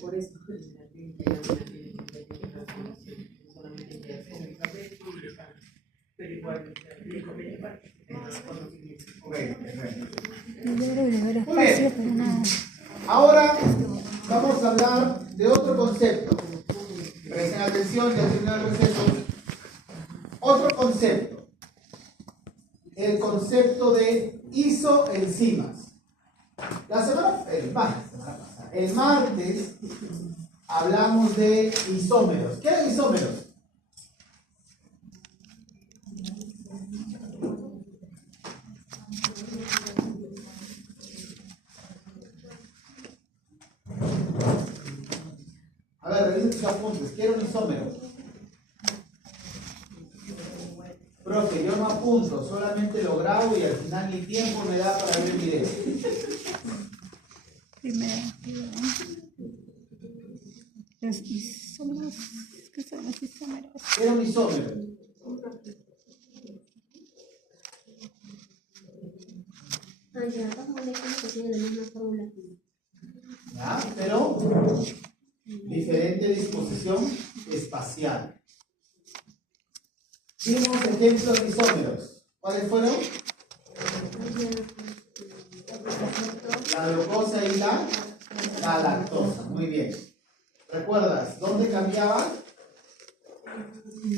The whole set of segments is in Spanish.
Por eso. Pero igual, le conviene para que tengas conocimiento. Bueno. Muy bien. Ahora vamos a hablar de otro concepto. Presten atención, ya terminó el receso. Otro concepto. El concepto de isoenzimas. El martes hablamos de isómeros. ¿Qué eran isómeros? A ver, revisen tus apuntes. ¿Qué era un isómero? Profe, yo no apunto, solamente lo grabo y al final ni tiempo me da para ver el video. Primero. Los isómeros. ¿Qué son los isómeros? ¿Qué era un isómero? ¿Ya? Pero diferente disposición espacial. Vimos ejemplos de isómeros. ¿Cuáles fueron? La glucosa y la lactosa. Muy bien. ¿Recuerdas dónde cambiaban? En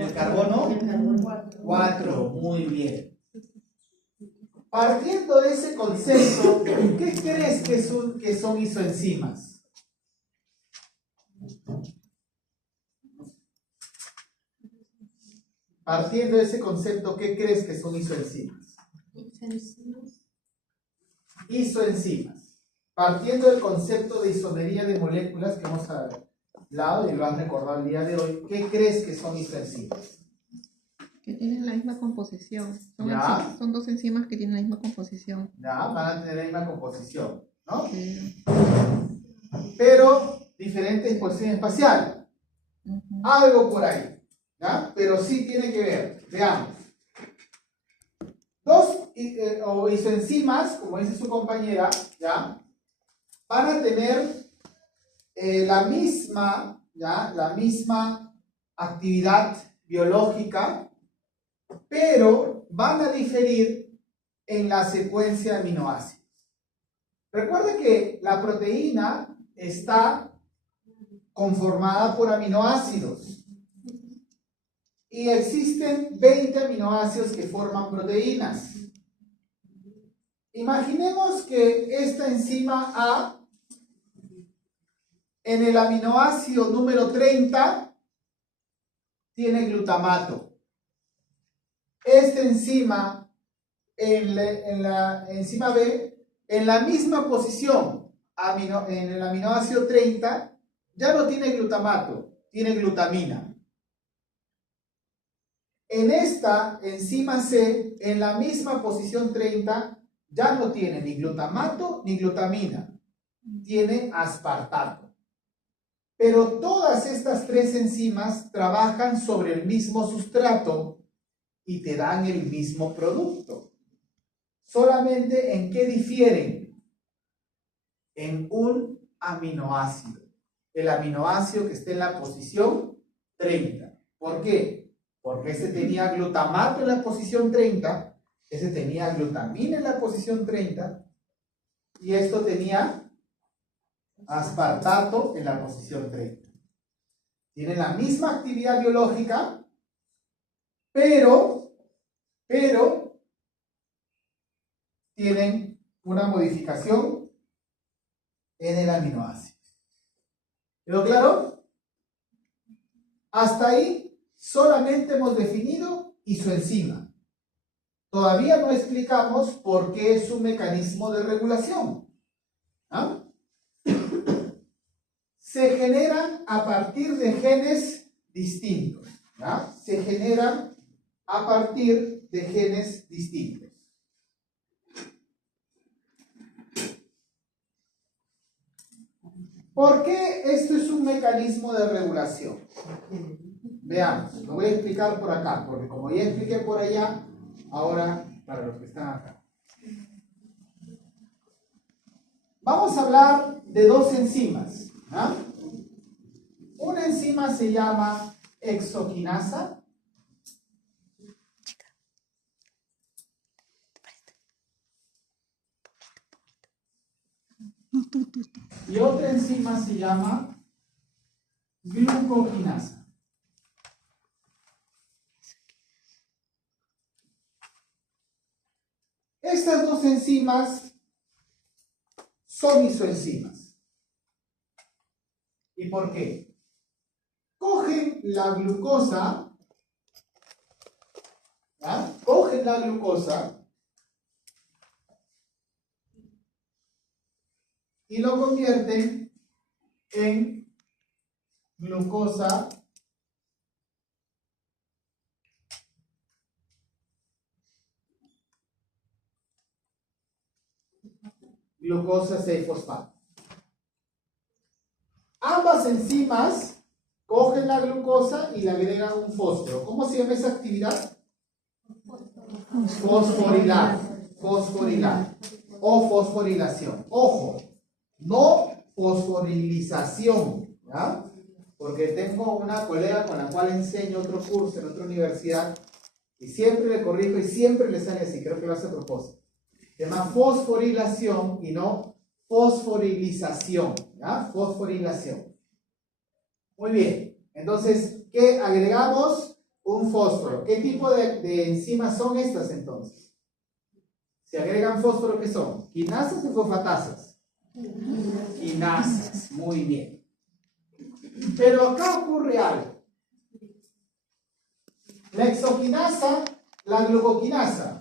el carbono 4. Muy bien. Partiendo de ese concepto, ¿qué crees que son isoenzimas? Partiendo de ese concepto, ¿qué crees que son isoenzimas? Isoenzimas. Partiendo del concepto de isomería de moléculas que hemos hablado y lo has recordado el día de hoy, ¿qué crees que son isoenzimas? Que tienen la misma composición. Son dos enzimas que tienen la misma composición. Ya, van a tener la misma composición, ¿no? Sí. Pero diferente disposición espacial. Algo por ahí, ¿ya? Pero sí tiene que ver. Veamos. Dos isoenzimas, como dice su compañera, ¿ya? Van a tener la misma actividad biológica, pero van a diferir en la secuencia de aminoácidos. Recuerda que la proteína está conformada por aminoácidos y existen 20 aminoácidos que forman proteínas. Imaginemos que esta enzima A en el aminoácido número 30 tiene glutamato. Esta enzima en la enzima B, en la misma posición, en el aminoácido 30, ya no tiene glutamato, tiene glutamina. En esta enzima C, en la misma posición 30, ya no tiene ni glutamato ni glutamina, tiene aspartato. Pero todas estas tres enzimas trabajan sobre el mismo sustrato y te dan el mismo producto. Solamente en qué difieren. En un aminoácido. El aminoácido que esté en la posición 30. ¿Por qué? Porque ese tenía glutamato en la posición 30, ese tenía glutamina en la posición 30 y esto tenía aspartato en la posición 30. Tienen la misma actividad biológica, pero tienen una modificación en el aminoácido. ¿Quedó claro? Hasta ahí solamente hemos definido isoenzima. Todavía no explicamos por qué es un mecanismo de regulación. ¿Ah? Se generan a partir de genes distintos. ¿Ah? Se generan a partir de genes distintos. ¿Por qué esto es un mecanismo de regulación? Veamos, lo voy a explicar por acá, porque como ya expliqué por allá, ahora para los que están acá. Vamos a hablar de dos enzimas. ¿Ah? Una enzima se llama hexoquinasa y otra enzima se llama glucoquinasa. Estas dos enzimas son isoenzimas. ¿Y por qué? Cogen la glucosa, ¿ya? Cogen la glucosa y lo convierten en glucosa glucosa 6-fosfato. Ambas enzimas cogen la glucosa y le agregan un fósforo. ¿Cómo se llama esa actividad? Fosforilar. Fosforilar. O fosforilación. Ojo, no fosforilización. ¿Ya? Porque tengo una colega con la cual enseño otro curso en otra universidad y siempre le corrijo y siempre le sale así. Creo que lo hace a propósito. Se llama fosforilación y no fosforilización. ¿Ya? Fosforilación. Muy bien. Entonces, ¿qué agregamos? Un fósforo. ¿Qué tipo de enzimas son estas entonces? Si agregan fósforo, ¿qué son? ¿Quinasas o fosfatasas? Quinasas. Muy bien. Pero acá ocurre algo. La hexoquinasa, la glucoquinasa.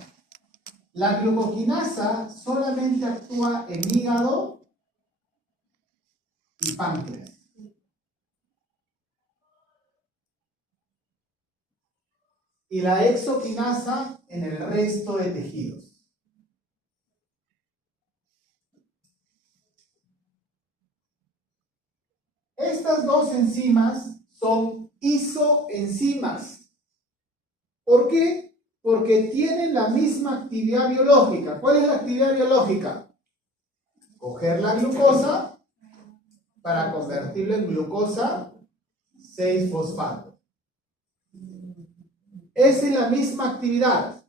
La glucoquinasa solamente actúa en hígado y páncreas. Y la hexoquinasa en el resto de tejidos. Estas dos enzimas son isoenzimas. ¿Por qué? Porque tienen la misma actividad biológica. ¿Cuál es la actividad biológica? Coger la glucosa para convertirlo en glucosa 6-fosfato. Esa es la misma actividad,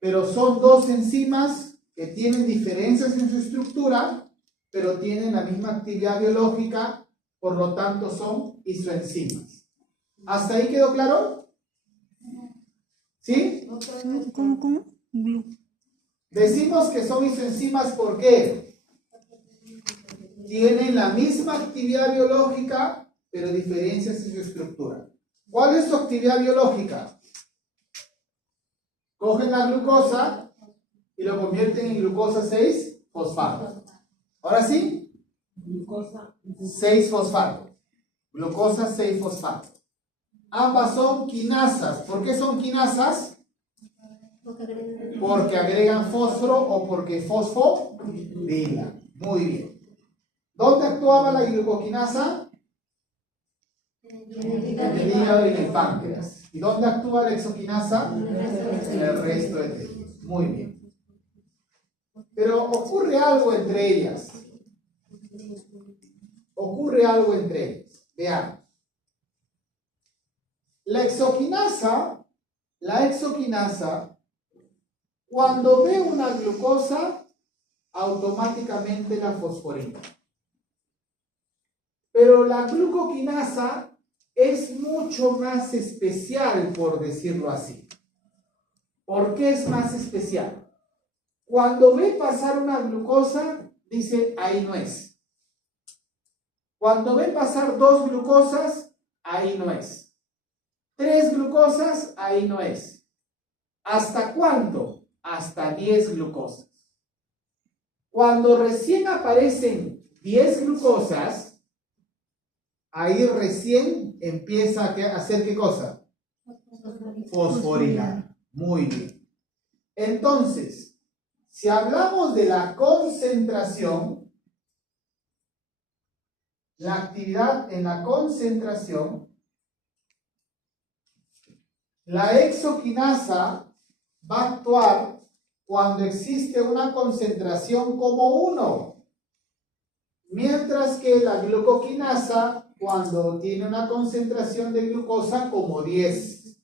pero son dos enzimas que tienen diferencias en su estructura, pero tienen la misma actividad biológica, por lo tanto son isoenzimas. ¿Hasta ahí quedó claro? ¿Sí? ¿Cómo? Decimos que son isoenzimas ¿por qué? Tienen la misma actividad biológica, pero diferencias en su estructura. ¿Cuál es su actividad biológica? Cogen la glucosa y lo convierten en glucosa 6-fosfato. ¿Ahora sí? Glucosa 6-fosfato. Glucosa 6-fosfato. Ambas son quinasas. ¿Por qué son quinasas? Porque agregan fósforo o porque fosforilan. Muy bien. ¿Dónde actuaba la glucoquinasa? En el hígado y en el páncreas. ¿Y dónde actúa la hexoquinasa? En el resto de tejidos. Muy bien. Pero ocurre algo entre ellas. Ocurre algo entre ellas. Veamos. La hexoquinasa, cuando ve una glucosa, automáticamente la fosforila. Pero la glucoquinasa es mucho más especial, por decirlo así. ¿Por qué es más especial? Cuando ve pasar una glucosa, dice, ahí no es. Cuando ve pasar 2 glucosas, ahí no es. 3 glucosas, ahí no es. ¿Hasta cuánto? Hasta 10 glucosas. Cuando recién aparecen 10 glucosas, ahí recién empieza a hacer ¿qué cosa? Fosforilar. Muy bien. Entonces, si hablamos de la concentración, la actividad en la concentración, la hexoquinasa va a actuar cuando existe una concentración como 1. mientras que la glucoquinasa, cuando tiene una concentración de glucosa como 10.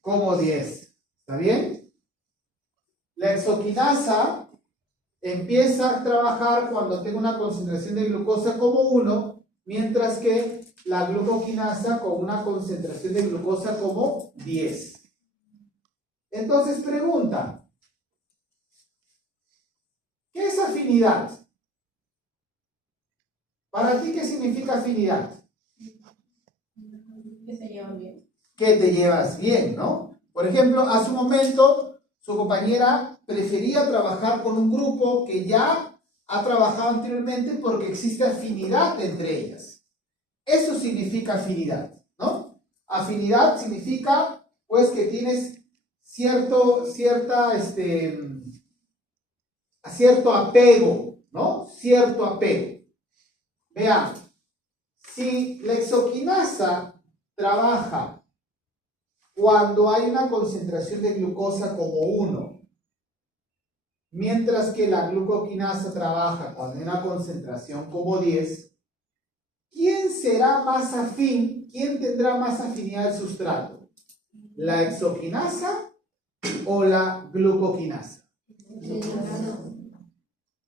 Como 10. ¿Está bien? La hexoquinasa empieza a trabajar cuando tengo una concentración de glucosa como 1, mientras que la glucoquinasa con una concentración de glucosa como 10. Entonces pregunta, ¿qué es afinidad? ¿Para ti qué significa afinidad? Que se llevan bien. Que te llevas bien, ¿no? Por ejemplo, hace un momento su compañera prefería trabajar con un grupo que ya ha trabajado anteriormente porque existe afinidad entre ellas. Eso significa afinidad, ¿no? Afinidad significa, pues, que tienes cierto apego, ¿no? Cierto apego. Veamos, si la hexoquinasa trabaja cuando hay una concentración de glucosa como 1, mientras que la glucoquinasa trabaja cuando hay una concentración como 10, ¿quién será más afín? ¿Quién tendrá más afinidad al sustrato? ¿La hexoquinasa o la glucoquinasa?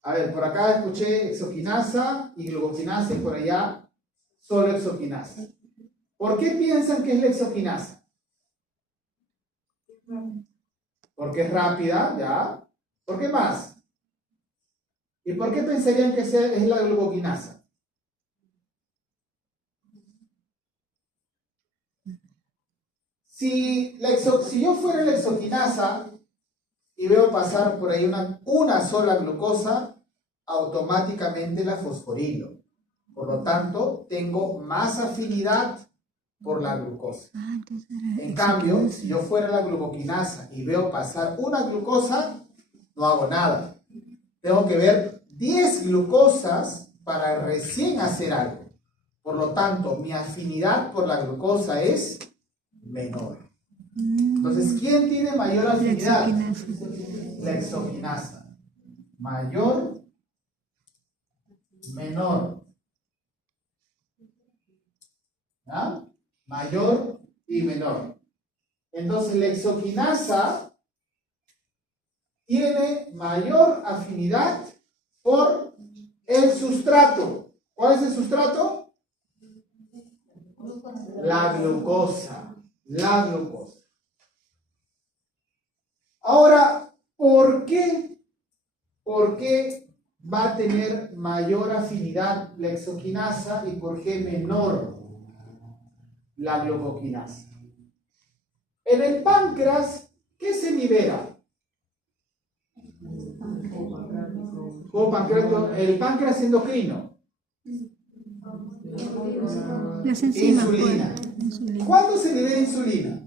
A ver, por acá escuché hexoquinasa y glucoquinasa y por allá solo hexoquinasa. ¿Por qué piensan que es la hexoquinasa? Porque es rápida, ¿ya? ¿Por qué más? ¿Y por qué pensarían que es la glucoquinasa? Si yo fuera la hexoquinasa y veo pasar por ahí una sola glucosa, automáticamente la fosforilo. Por lo tanto, tengo más afinidad por la glucosa. En cambio, si yo fuera la glucoquinasa y veo pasar una glucosa, no hago nada. Tengo que ver 10 glucosas para recién hacer algo. Por lo tanto, mi afinidad por la glucosa es menor. Entonces, ¿quién tiene mayor afinidad? La hexoquinasa. Mayor, menor. ¿Ah? Mayor y menor. Entonces, la hexoquinasa tiene mayor afinidad por el sustrato. ¿Cuál es el sustrato? La glucosa. La glucosa. Ahora, ¿por qué? ¿Por qué va a tener mayor afinidad la hexoquinasa y por qué menor la glucoquinasa? En el páncreas, ¿qué se libera? Jugo pancreático, el páncreas endocrino. Las enzimas, Insulina. pues. Insulina. ¿Cuándo se libera insulina?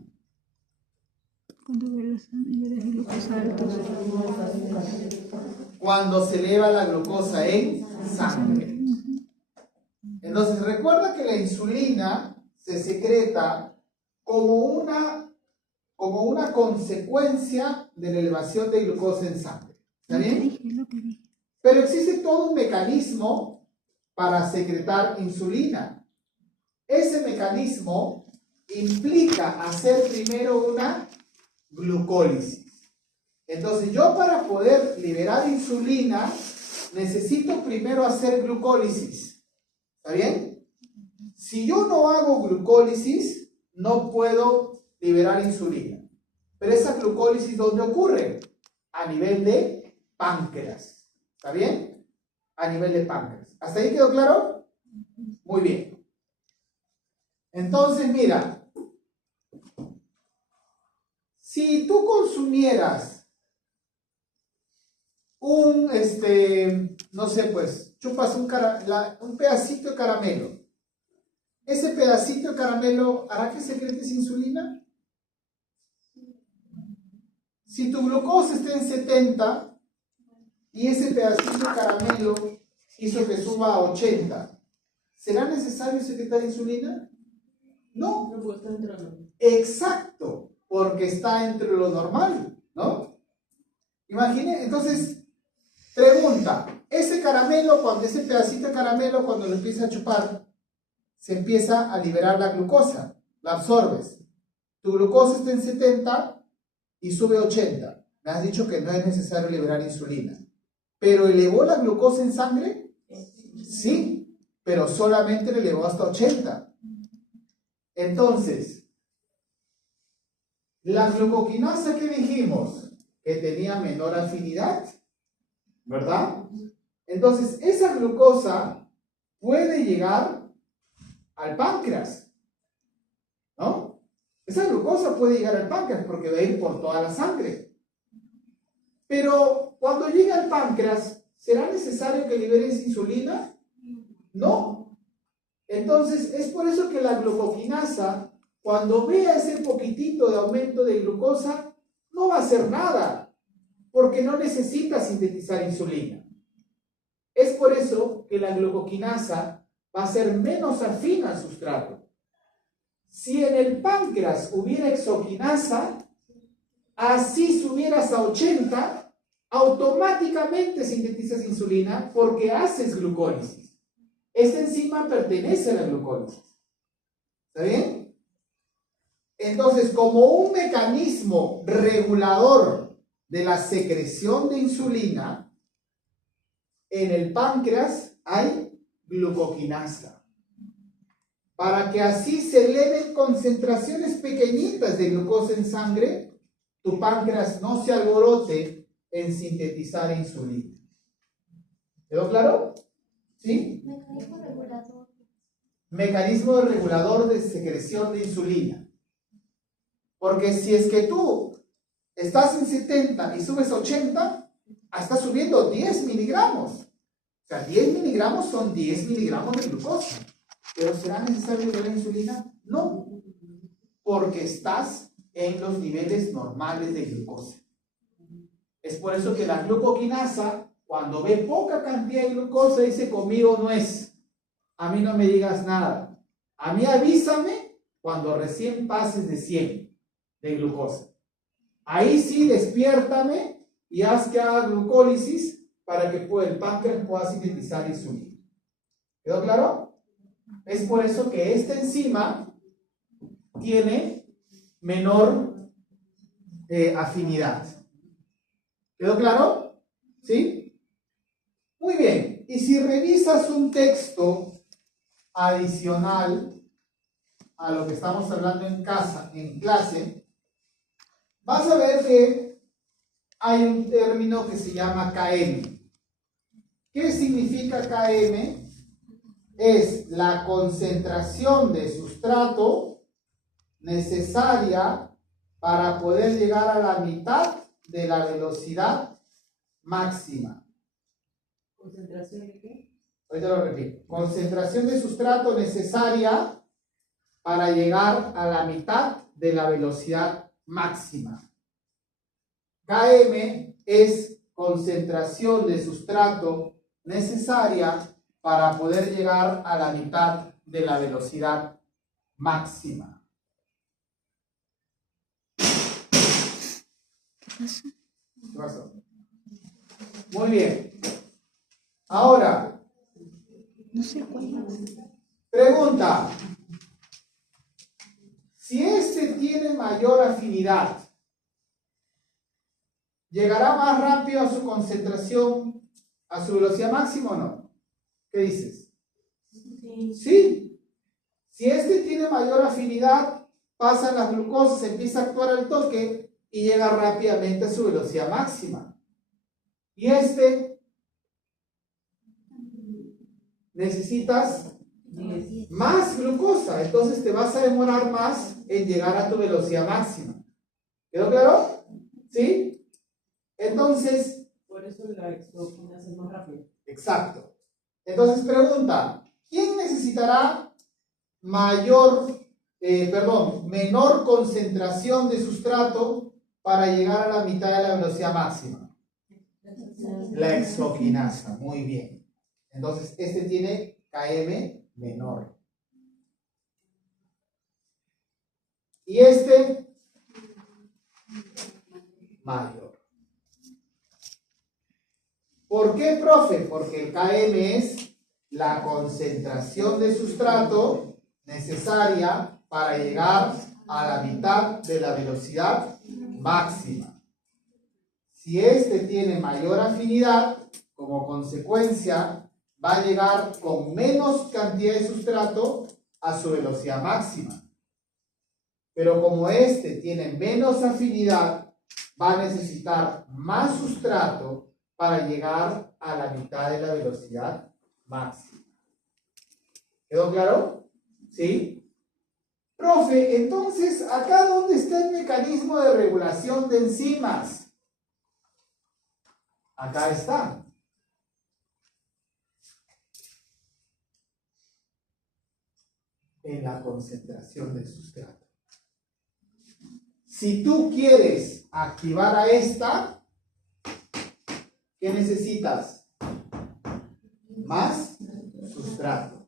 Cuando ve los niveles de glucosa altos. Cuando se eleva la glucosa en sangre. Entonces, recuerda que la insulina se secreta como una consecuencia de la elevación de glucosa en sangre. ¿Está bien? Lo que dije. Pero existe todo un mecanismo para secretar insulina. Ese mecanismo implica hacer primero una glucólisis. Entonces, yo para poder liberar insulina necesito primero hacer glucólisis. ¿Está bien? Si yo no hago glucólisis, no puedo liberar insulina. Pero esa glucólisis, ¿dónde ocurre? A nivel de páncreas. ¿Está bien? A nivel de páncreas. ¿Hasta ahí quedó claro? Muy bien. Entonces, mira, si tú consumieras no sé, pues, chupas un pedacito de caramelo, ¿ese pedacito de caramelo hará que secretes insulina? Si tu glucosa está en 70 y ese pedacito de caramelo hizo que suba a 80, ¿será necesario secretar insulina? No. Exacto, porque está entre lo normal, ¿no? Imagine, entonces, pregunta, ¿ese caramelo caramelo, cuando ese pedacito de caramelo, cuando lo empiezas a chupar, se empieza a liberar la glucosa, la absorbes. Tu glucosa está en 70 y sube a 80. Me has dicho que no es necesario liberar insulina. ¿Pero elevó la glucosa en sangre? Sí, pero solamente le elevó hasta 80. Entonces, la glucoquinasa que dijimos que tenía menor afinidad, ¿verdad? Entonces, esa glucosa puede llegar al páncreas, ¿no? Esa glucosa puede llegar al páncreas porque va a ir por toda la sangre. Pero cuando llega al páncreas, ¿será necesario que liberes insulina? No. Entonces, es por eso que la glucoquinasa, cuando vea ese poquitito de aumento de glucosa, no va a hacer nada, porque no necesita sintetizar insulina. Es por eso que la glucoquinasa va a ser menos afín al sustrato. Si en el páncreas hubiera exoquinasa, así subieras a 80, automáticamente sintetizas insulina porque haces glucólisis. Esta enzima pertenece a la glucólisis. ¿Está bien? Entonces, como un mecanismo regulador de la secreción de insulina, en el páncreas hay glucoquinasa. Para que así se eleven concentraciones pequeñitas de glucosa en sangre, tu páncreas no se alborote en sintetizar insulina. ¿Quedó claro? ¿Sí? Mecanismo regulador. Mecanismo regulador de secreción de insulina. Porque si es que tú estás en 70 y subes 80, estás subiendo 10 miligramos. O sea, 10 miligramos son 10 miligramos de glucosa. ¿Pero será necesario liberar insulina? No, porque estás en los niveles normales de glucosa. Es por eso que la glucoquinasa, cuando ve poca cantidad de glucosa, dice: conmigo no es. A mí no me digas nada. A mí avísame cuando recién pases de 100 de glucosa. Ahí sí, despiértame y haz que haga glucólisis para que el páncreas pueda sintetizar insulina. ¿Quedó claro? Es por eso que esta enzima tiene menor afinidad. ¿Quedó claro? ¿Sí? Muy bien. Y si revisas un texto adicional a lo que estamos hablando en clase, vas a ver que hay un término que se llama KM. ¿Qué significa KM? Es la concentración de sustrato necesaria para poder llegar a la mitad de la velocidad máxima. ¿Concentración de qué? Ahorita lo repito. Concentración de sustrato necesaria para llegar a la mitad de la velocidad máxima. KM es concentración de sustrato necesaria para poder llegar a la mitad de la velocidad máxima. ¿Qué pasó? Muy bien. Ahora, No sé cuál. pregunta. Si este tiene mayor afinidad, ¿llegará más rápido a su concentración, a su velocidad máxima o no? ¿Qué dices? Sí. Sí. Si este tiene mayor afinidad, pasan las glucosas, empieza a actuar al toque y llega rápidamente a su velocidad máxima. Y este, necesitas más glucosa, entonces te vas a demorar más en llegar a tu velocidad máxima. ¿Quedó claro? ¿Sí? Entonces, Por eso la exoquinasa es más rápida. exacto. Entonces pregunta, ¿quién necesitará menor concentración de sustrato para llegar a la mitad de la velocidad máxima? La exoquinasa, muy bien. Entonces, este tiene KM menor. Y este mayor. ¿Por qué, profe? Porque el Km es la concentración de sustrato necesaria para llegar a la mitad de la velocidad máxima. Si este tiene mayor afinidad, como consecuencia, va a llegar con menos cantidad de sustrato a su velocidad máxima. Pero como este tiene menos afinidad, va a necesitar más sustrato para llegar a la mitad de la velocidad máxima. ¿Quedó claro? ¿Sí? Profe, entonces, ¿acá dónde está el mecanismo de regulación de enzimas? Acá está. En la concentración del sustrato. Si tú quieres activar a esta, ¿qué necesitas? Más sustrato.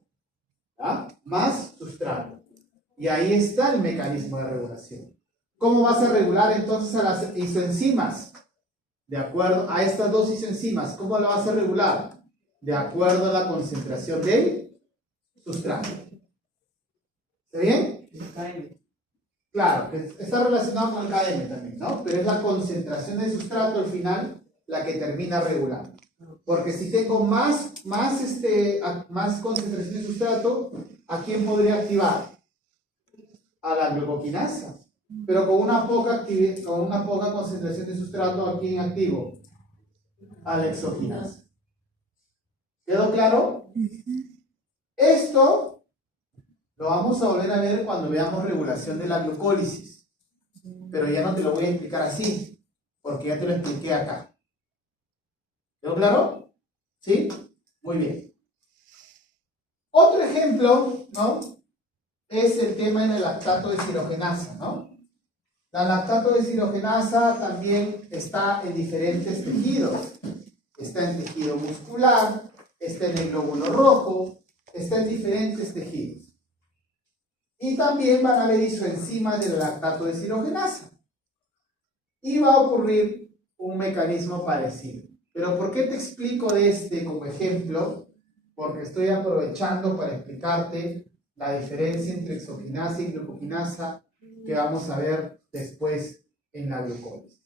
¿Ah? Más sustrato. Y ahí está el mecanismo de regulación. ¿Cómo vas a regular entonces a las isoenzimas? De acuerdo a estas dos isoenzimas, ¿cómo la vas a regular? De acuerdo a la concentración del sustrato. ¿Está bien? Claro, que está relacionado con el Km también, ¿no? Pero es la concentración del sustrato al final la que termina regulando. Porque si tengo más concentración de sustrato, ¿a quién podría activar? A la glucoquinasa. Pero con una poca concentración de sustrato, ¿a quién activo? A la exoquinasa. ¿Quedó claro? Esto lo vamos a volver a ver cuando veamos regulación de la glucólisis. Pero ya no te lo voy a explicar así, porque ya te lo expliqué acá. ¿Quedó claro? ¿Sí? Muy bien. Otro ejemplo, ¿no? Es el tema del lactato deshidrogenasa, ¿no? La lactato deshidrogenasa también está en diferentes tejidos. Está en tejido muscular, está en el glóbulo rojo, está en diferentes tejidos. Y también van a haber isoenzimas de la lactato deshidrogenasa. Y va a ocurrir un mecanismo parecido. Pero ¿por qué te explico de este como ejemplo? Porque estoy aprovechando para explicarte la diferencia entre exoquinasa y glucoquinasa que vamos a ver después en la glucólisis.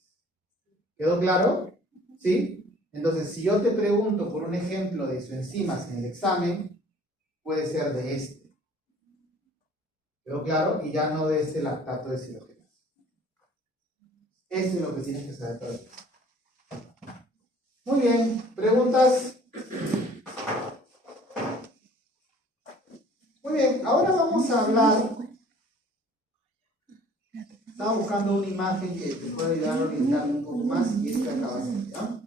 ¿Quedó claro? ¿Sí? Entonces, si yo te pregunto por un ejemplo de isoenzimas en el examen, puede ser de este. ¿Quedó claro? Y ya no de este lactato deshidrogenasa. Eso es lo que tienes que saber para ti. Muy bien, ¿preguntas? Muy bien, ahora vamos a hablar. Estaba buscando una imagen que te pueda ayudar a orientar un poco más y esta acaba de ser, ¿ya?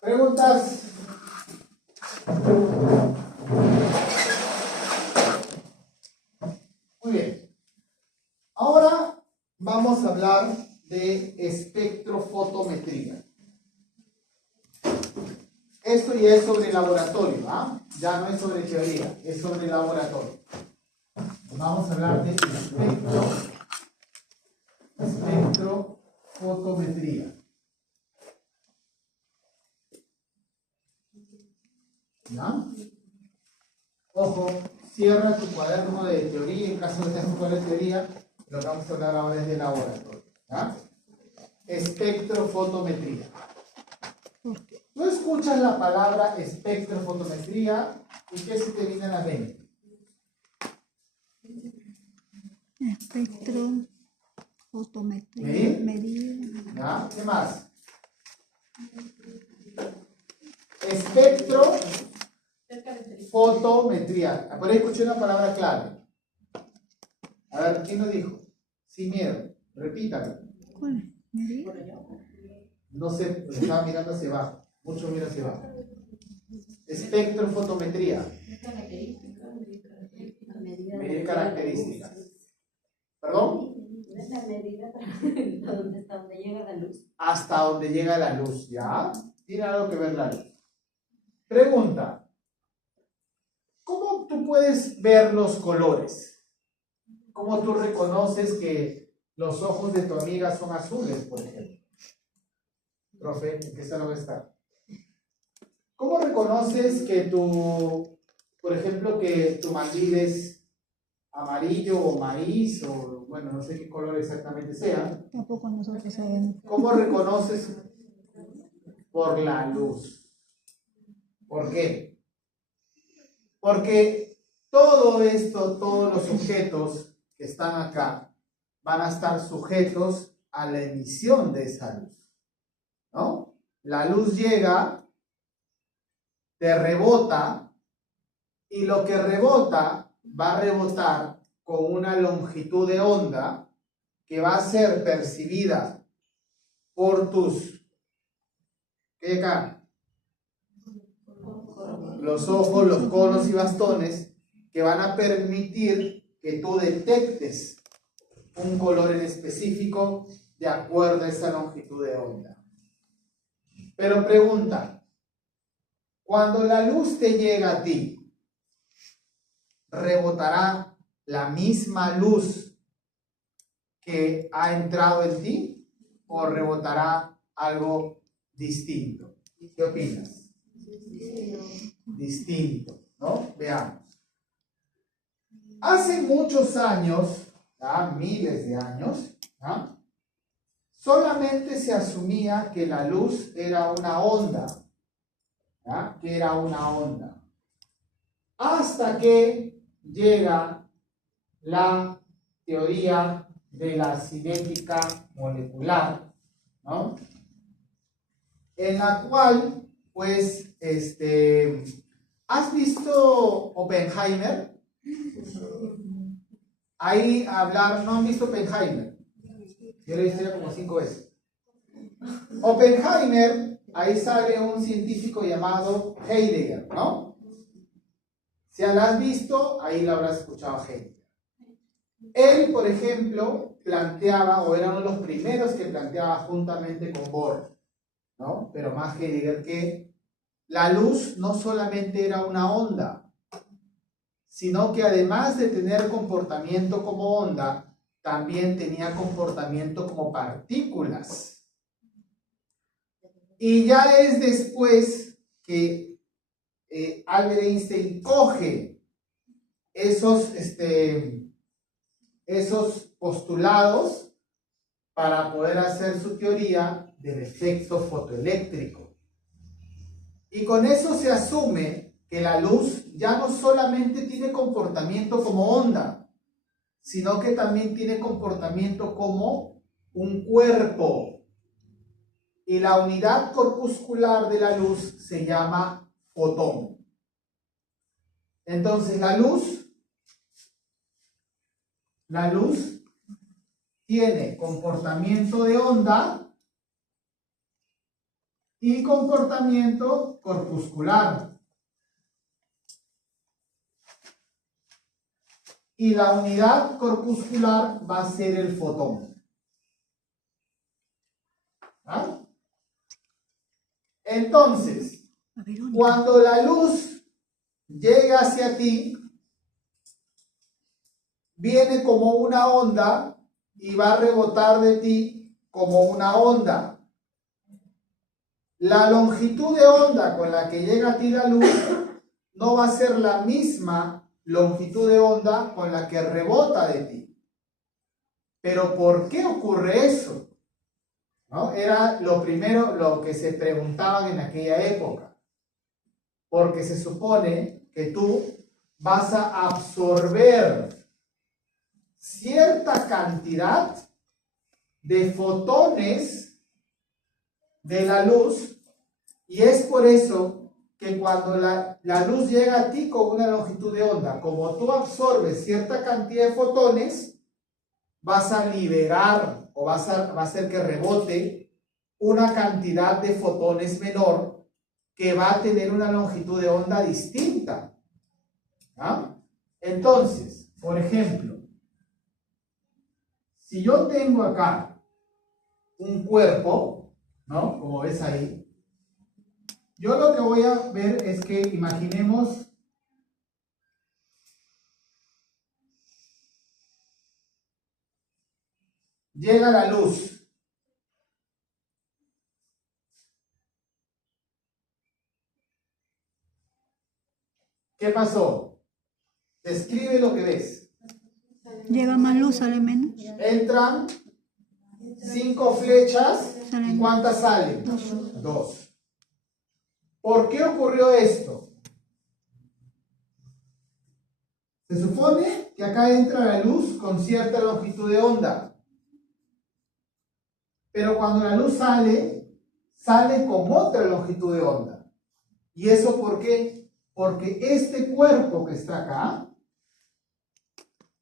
¿Preguntas? Muy bien. Ahora vamos a hablar de espectrofotometría. Esto ya es sobre laboratorio, ¿ah? Ya no es sobre teoría, es sobre laboratorio. Vamos a hablar de espectrofotometría. ¿Ya? Ojo, cierra tu cuaderno de teoría, en caso de que tengas un cuaderno de teoría, lo que vamos a hablar ahora es de laboratorio. ¿Ya? Espectrofotometría. Tú escuchas la palabra espectrofotometría y ¿qué se te viene a la mente? Espectro, fotometría, ¿Medir? medir. ¿Ya? ¿Qué más? Espectrofotometría. Por ahí escuché una palabra clave. A ver, ¿quién lo dijo? Sin miedo. Repítalo. ¿Cuál es? ¿Medir? No sé, estaba mirando hacia abajo. Mucho mira hacia abajo. Espectrofotometría. Medir características. ¿Perdón? Es la medida hasta donde llega la luz. Hasta donde llega la luz, ¿ya? Tiene algo que ver la luz. Pregunta. ¿Cómo tú puedes ver los colores? ¿Cómo tú reconoces que los ojos de tu amiga son azules, por ejemplo. Profe, ¿en qué salón está? ¿Cómo reconoces que por ejemplo, que tu mandil es amarillo o maíz o, bueno, no sé qué color exactamente sea? Tampoco nosotros sabemos. ¿Cómo reconoces? Por la luz. ¿Por qué? Porque todo esto, todos los objetos que están acá, van a estar sujetos a la emisión de esa luz, ¿no? La luz llega, te rebota, y lo que rebota va a rebotar con una longitud de onda que va a ser percibida por ¿qué hay acá? Los ojos, los conos y bastones, que van a permitir que tú detectes un color en específico de acuerdo a esa longitud de onda. Pero pregunta, cuando la luz te llega a ti, ¿rebotará la misma luz que ha entrado en ti o rebotará algo distinto? ¿Qué opinas? Distinto, ¿no? Veamos. Hace muchos años, miles de años, solamente se asumía que la luz era una onda, que era una onda, hasta que llega la teoría de la cinética molecular, ¿no? En la cual, pues, ¿has visto Oppenheimer? Ahí hablar, ¿no han visto Oppenheimer? Yo lo he visto ya como 5 veces. Oppenheimer, ahí sale un científico llamado Heidegger, ¿no? Si la has visto, ahí la habrás escuchado a Heidegger. Él, por ejemplo, planteaba, o era uno de los primeros que planteaba juntamente con Bohr, ¿no? Pero más Heidegger, que la luz no solamente era una onda, sino que además de tener comportamiento como onda, también tenía comportamiento como partículas. Y ya es después que Albert Einstein coge esos postulados para poder hacer su teoría del efecto fotoeléctrico. Y con eso se asume que la luz ya no solamente tiene comportamiento como onda, sino que también tiene comportamiento como un cuerpo. Y la unidad corpuscular de la luz se llama fotón. Entonces la luz tiene comportamiento de onda y comportamiento corpuscular. Y la unidad corpuscular va a ser el fotón. ¿Ah? Entonces, cuando la luz llega hacia ti, viene como una onda y va a rebotar de ti como una onda. La longitud de onda con la que llega a ti la luz no va a ser la misma longitud de onda con la que rebota de ti. Pero ¿por qué ocurre eso? ¿No? Era lo primero, lo que se preguntaban en aquella época. Porque se supone que tú vas a absorber cierta cantidad de fotones de la luz, y es por eso que cuando la luz llega a ti con una longitud de onda, como tú absorbes cierta cantidad de fotones, vas a liberar o va a hacer que rebote una cantidad de fotones menor que va a tener una longitud de onda distinta. Entonces, por ejemplo, si yo tengo acá un cuerpo, ¿no? Como ves ahí, yo lo que voy a ver es que imaginemos llega la luz. ¿Qué pasó? Describe lo que ves. Llega más luz, sale menos. Entran 5 flechas y ¿cuántas salen? 2. ¿Por qué ocurrió esto? Se supone que acá entra la luz con cierta longitud de onda. Pero cuando la luz sale, sale con otra longitud de onda. ¿Y eso por qué? Porque este cuerpo que está acá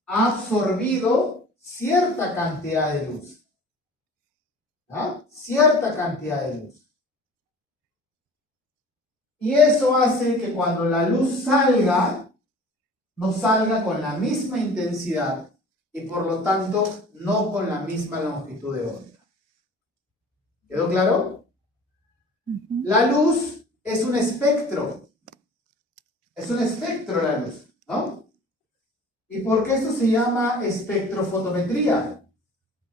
ha absorbido cierta cantidad de luz. ¿Ah? Cierta cantidad de luz. Y eso hace que cuando la luz salga, no salga con la misma intensidad y por lo tanto no con la misma longitud de onda. ¿Quedó claro? La luz es un espectro. Es un espectro la luz, ¿no? ¿Y por qué esto se llama espectrofotometría?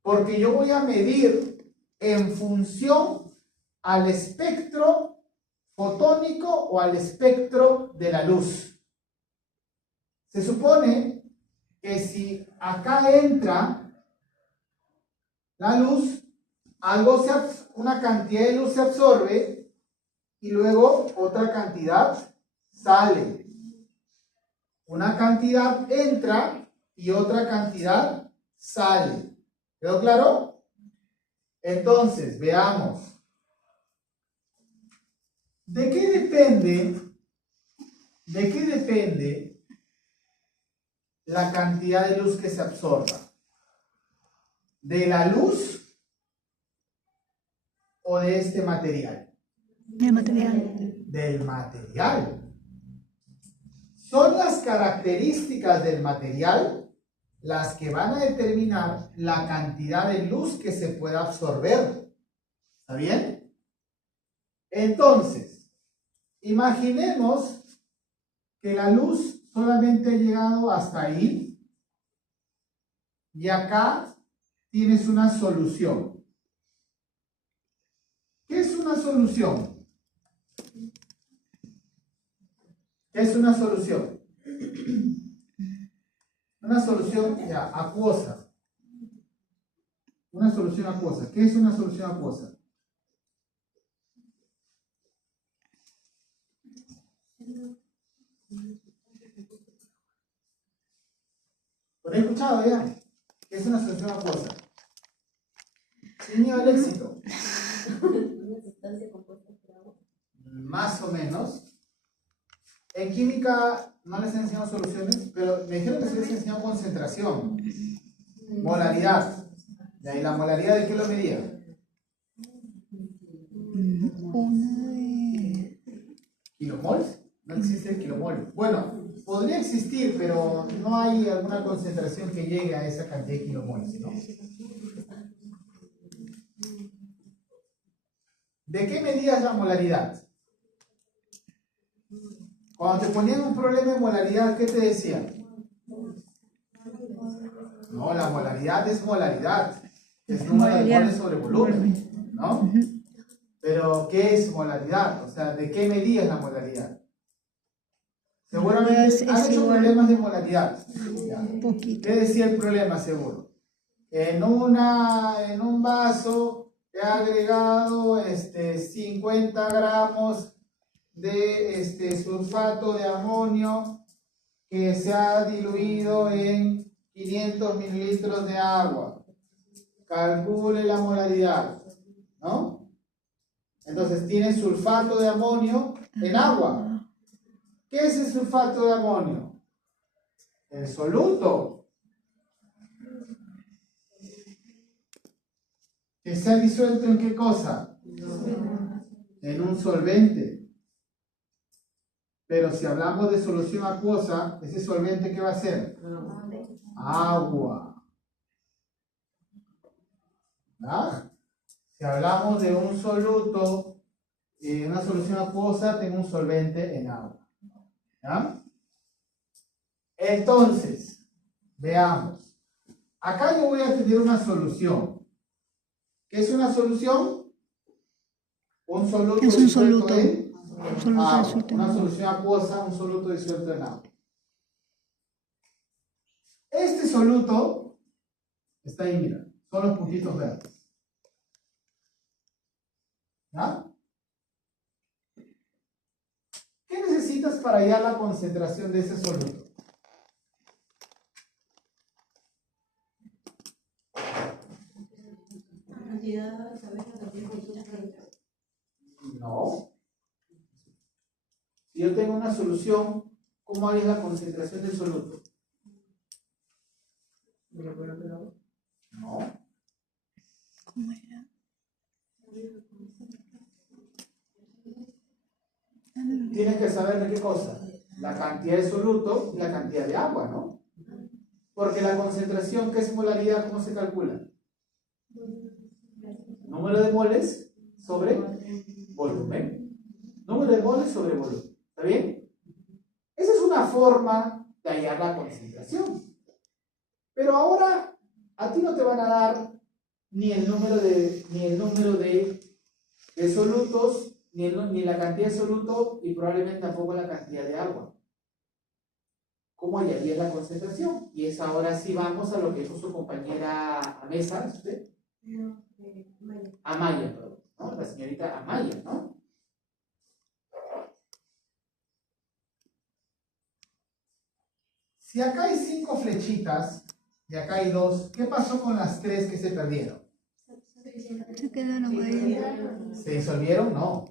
Porque yo voy a medir en función al espectro fotónico o al espectro de la luz. Se supone que si acá entra la luz, una cantidad de luz se absorbe y luego otra cantidad sale. Una cantidad entra y otra cantidad sale. ¿Quedó claro? Entonces, veamos. ¿De qué depende la cantidad de luz que se absorba? ¿De la luz o de este material? El material. Del material. Son las características del material las que van a determinar la cantidad de luz que se pueda absorber. ¿Está bien? Entonces, imaginemos que la luz solamente ha llegado hasta ahí y acá tienes una solución. ¿Qué es una solución? ¿Qué es una solución? Una solución ya, acuosa. Una solución acuosa. ¿Qué es una solución acuosa? ¿Lo he escuchado ya? ¿Qué es una solución acuosa? Sin miedo al éxito. Una sustancia compuesta por agua. Más o menos. En química no les he enseñado soluciones, pero me dijeron que se les ha enseñado concentración, molaridad. ¿Y ahí la molaridad de qué lo medía? Una de... ¿Kilomols? No existe el kilomol. Bueno, podría existir, pero no hay alguna concentración que llegue a esa cantidad de kilomols, ¿no? ¿De qué medías la molaridad? Cuando te ponían un problema de molaridad, ¿qué te decían? No, la molaridad es molaridad. Es número de moles sobre volumen, ¿no? Pero, ¿qué es molaridad? O sea, ¿de qué medías la molaridad? Seguramente han hecho problemas de molaridad. Poquito. ¿Qué decía el problema, seguro? En un vaso he agregado 50 gramos de sulfato de amonio que se ha diluido en 500 mililitros de agua. Calcule la molaridad, ¿no? Entonces tiene sulfato de amonio en agua. ¿Qué es el sulfato de amonio? El soluto. ¿Que se ha disuelto en qué cosa? En un solvente. Pero si hablamos de solución acuosa, ese solvente, ¿qué va a ser? Agua. ¿Ah? Si hablamos de un soluto, una solución acuosa, tengo un solvente en agua. ¿Ya? Entonces, veamos. Acá yo voy a tener una solución. ¿Qué es una solución? Un soluto Es un disuelto soluto. en Soluto agua. disuelto en Una agua. solución acuosa, un soluto disuelto en agua. Este soluto está ahí, mira, son los puntitos verdes. ¿Ya? ¿Qué necesitas para hallar la concentración de ese soluto? No. Si yo tengo una solución, ¿cómo hallas la concentración del soluto? No. ¿Cómo era? Tienes que saber de qué cosa. La cantidad de soluto y la cantidad de agua, ¿no? Porque la concentración, ¿qué es molaridad? ¿Cómo se calcula? Número de moles sobre volumen. Número de moles sobre volumen. ¿Está bien? Esa es una forma de hallar la concentración. Pero ahora a ti no te van a dar ni el número de solutos, ni la cantidad de soluto y probablemente tampoco la cantidad de agua. ¿Cómo hallaría la concentración? Y es ahora sí vamos a lo que dijo su compañera Amesa, ¿usted? Amaya, perdón, ¿no? La señorita Amaya, ¿no? Si acá hay 5 flechitas y acá hay 2, ¿qué pasó con las 3 que se perdieron? Se quedaron ahí. ¿Se disolvieron? No.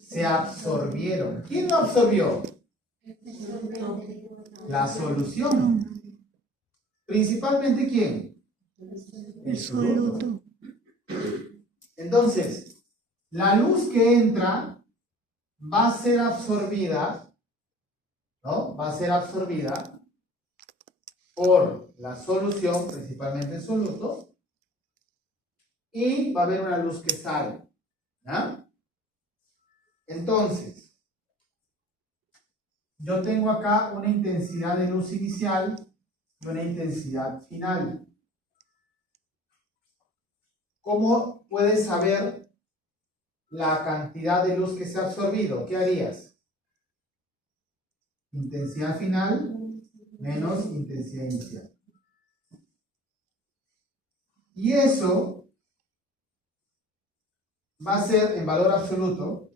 Se absorbieron. ¿Quién lo absorbió? La solución. ¿Principalmente quién? El soluto. Soluto. Entonces, la luz que entra va a ser absorbida, ¿no? Va a ser absorbida por la solución, principalmente el soluto, y va a haber una luz que sale, ¿ya? Entonces, yo tengo acá una intensidad de luz inicial y una intensidad final. ¿Cómo puedes saber la cantidad de luz que se ha absorbido? ¿Qué harías? Intensidad final menos intensidad inicial. Y eso va a ser, en valor absoluto,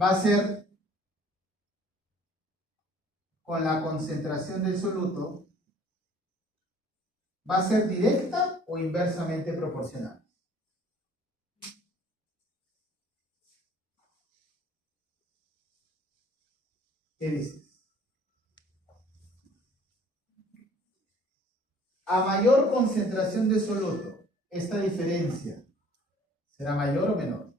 va a ser con la concentración del soluto, va a ser directa o inversamente proporcional. ¿Qué dices? A mayor concentración de soluto, esta diferencia ¿será mayor o menor?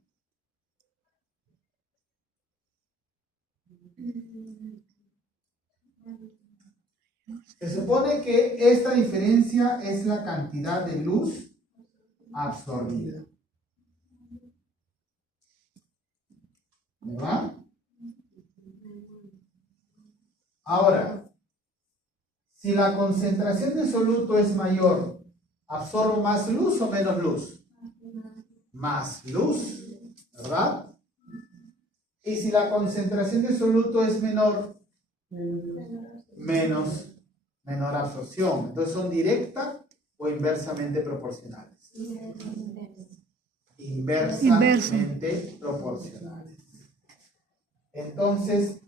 Se supone que esta diferencia es la cantidad de luz absorbida. ¿Verdad? Ahora, si la concentración de soluto es mayor, ¿absorbo más luz o menos luz? Más luz, ¿verdad? Y si la concentración de soluto es menor, menor absorción. Entonces son directa o inversamente proporcionales. Inversamente proporcionales. Entonces,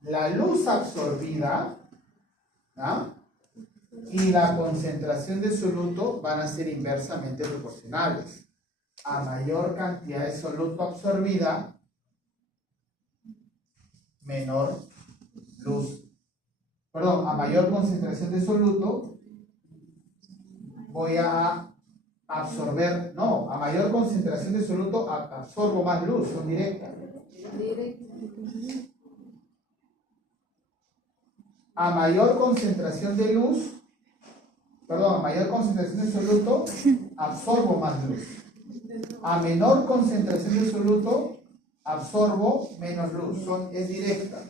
la luz absorbida, ¿no?, y la concentración de soluto van a ser inversamente proporcionales. A mayor cantidad de soluto absorbida, menor luz. Perdón, a mayor concentración de soluto, voy a absorber, no, a mayor concentración de soluto absorbo más luz, son directas. A mayor concentración de luz, perdón, a mayor concentración de soluto, absorbo más luz. A menor concentración de soluto, absorbo menos luz, es directa.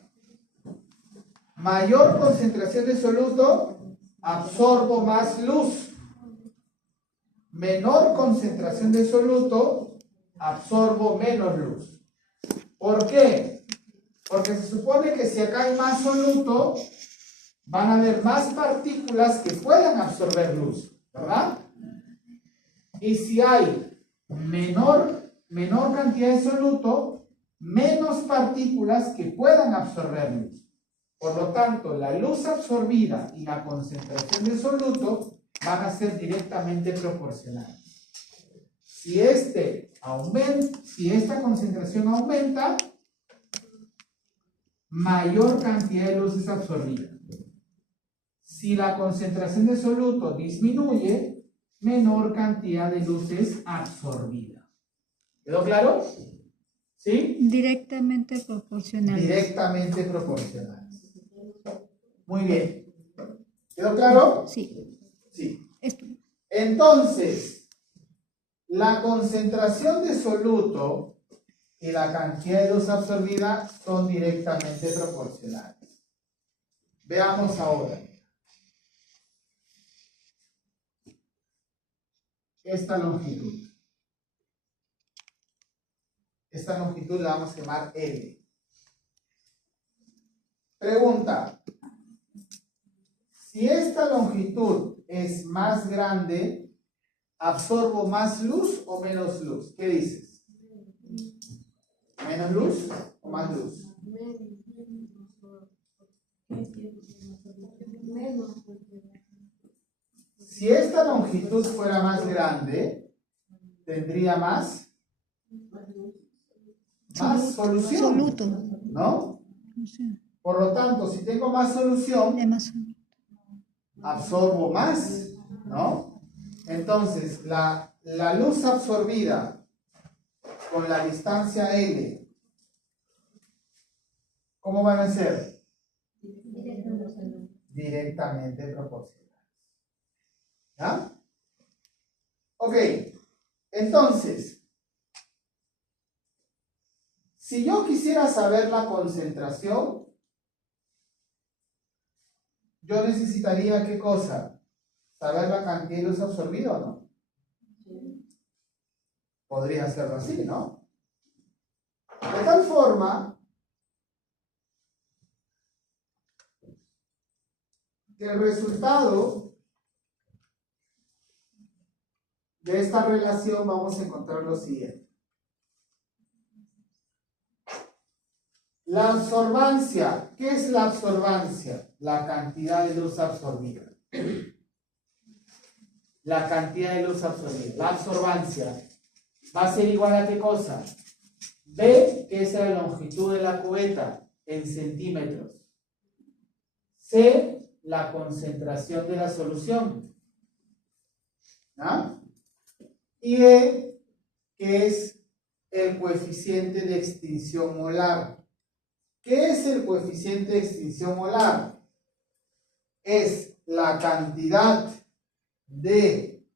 Mayor concentración de soluto, absorbo más luz. Menor concentración de soluto, absorbo menos luz. ¿Por qué? Porque se supone que si acá hay más soluto, van a haber más partículas que puedan absorber luz, ¿verdad? Y si hay menor cantidad de soluto, menos partículas que puedan absorber luz. Por lo tanto, la luz absorbida y la concentración de soluto van a ser directamente proporcionales. Si esta concentración aumenta, mayor cantidad de luz es absorbida. Si la concentración de soluto disminuye, menor cantidad de luz es absorbida. ¿Quedó claro? ¿Sí? Directamente proporcional. Directamente proporcionales. Muy bien. ¿Quedó claro? Sí. Sí. Esto. Entonces, la concentración de soluto y la cantidad de luz absorbida son directamente proporcionales. Veamos ahora. Esta longitud. Esta longitud la vamos a llamar L. Pregunta. Si esta longitud es más grande, ¿absorbo más luz o menos luz? ¿Qué dices? ¿Menos luz o más luz? Si esta longitud fuera más grande, tendría más solución, Soluto. ¿no? O sea, Por lo tanto, si tengo más solución, de más soluto. absorbo más, ¿no? Entonces, la luz absorbida con la distancia L, ¿cómo van a ser? Directamente proporcionales. ¿Ya? Ok, entonces, si yo quisiera saber la concentración, yo necesitaría, ¿qué cosa? ¿Saber la cantidad de luz absorbida o no? Podría hacerlo así, ¿no? De tal forma que el resultado de esta relación vamos a encontrar lo siguiente. La absorbancia, ¿qué es la absorbancia? La cantidad de luz absorbida. La cantidad de luz absorbida. La absorbancia va a ser igual a ¿qué cosa? B, que es la longitud de la cubeta en centímetros. C, la concentración de la solución. ¿Ah? Y E, que es el coeficiente de extinción molar. ¿Qué es el coeficiente de extinción molar? Es la cantidad de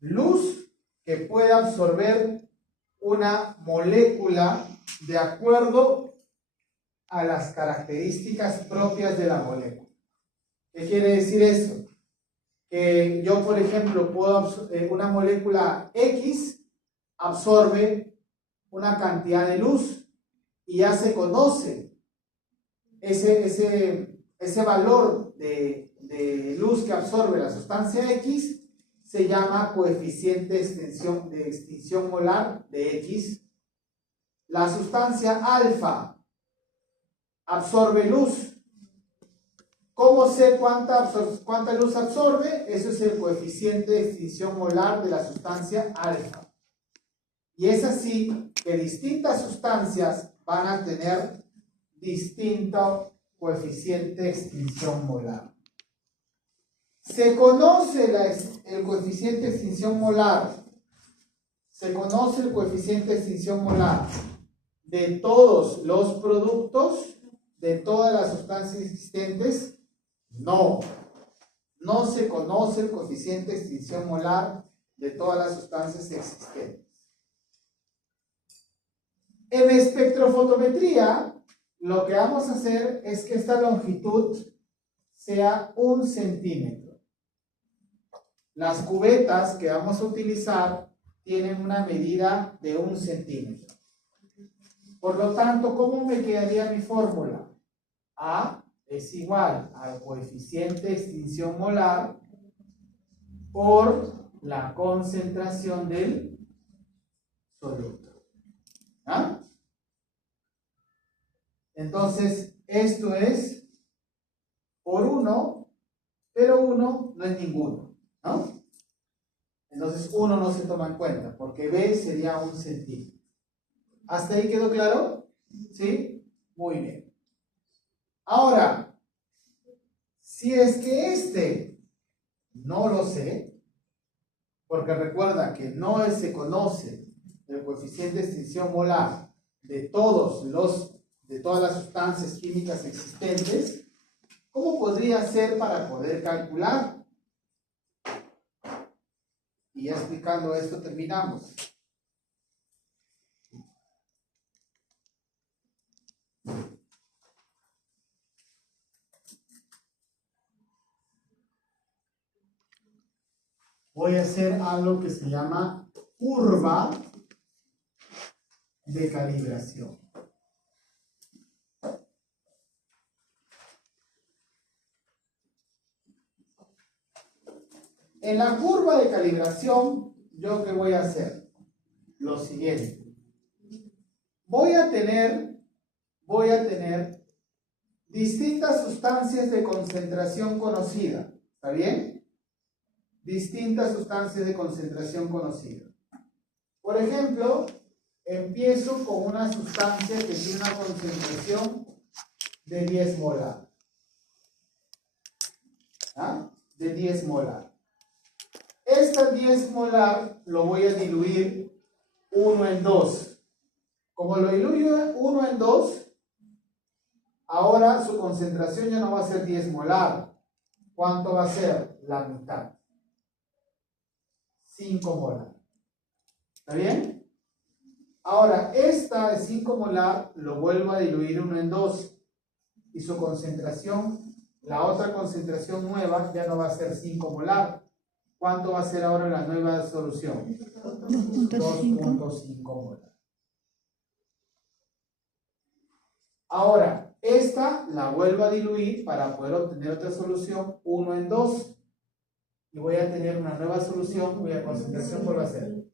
luz que puede absorber una molécula de acuerdo a las características propias de la molécula. ¿Qué quiere decir eso? Que yo, por ejemplo, una molécula X absorbe una cantidad de luz y ya se conoce ese valor de luz que absorbe la sustancia X, se llama coeficiente de extinción molar de X. La sustancia alfa absorbe luz. ¿Cómo sé cuánta luz absorbe? Eso es el coeficiente de extinción molar de la sustancia alfa. Y es así que distintas sustancias van a tener distinto coeficiente de extinción molar. Se conoce el coeficiente de extinción molar. Se conoce el coeficiente de extinción molar de todos los productos, de todas las sustancias existentes. No se conoce el coeficiente de extinción molar de todas las sustancias existentes. En espectrofotometría, lo que vamos a hacer es que esta longitud sea 1 centímetro. Las cubetas que vamos a utilizar tienen una medida de 1 centímetro. Por lo tanto, ¿cómo me quedaría mi fórmula? A es igual al coeficiente de extinción molar por la concentración del soluto. ¿Ah? Entonces, esto es por 1, pero 1 no es ninguno, ¿no? Entonces 1 no se toma en cuenta, porque B sería 1 centímetro. ¿Hasta ahí quedó claro? ¿Sí? Muy bien. Ahora, si es que este no lo sé, porque recuerda que no se conoce el coeficiente de extinción molar de todas las sustancias químicas existentes, ¿cómo podría ser para poder calcular? Y ya explicando esto terminamos. Voy a hacer algo que se llama curva de calibración. En la curva de calibración, ¿yo qué voy a hacer? Lo siguiente. Voy a tener distintas sustancias de concentración conocida. ¿Está bien? Distintas sustancias de concentración conocida. Por ejemplo, empiezo con una sustancia que tiene una concentración de 10 molar. ¿Ah? De 10 molar. Esta 10 molar lo voy a diluir 1 en 2. Como lo diluyo 1 en 2, ahora su concentración ya no va a ser 10 molar. ¿Cuánto va a ser? La mitad. 5 molar. ¿Está bien? Ahora, esta de 5 molar lo vuelvo a diluir 1 en 2. Y su concentración, la otra concentración nueva, ya no va a ser 5 molar. ¿Cuánto va a ser ahora la nueva solución? 2.5 molar. Ahora, esta la vuelvo a diluir para poder obtener otra solución 1 en 2. Y voy a tener una nueva solución cuya concentración vuelve a ser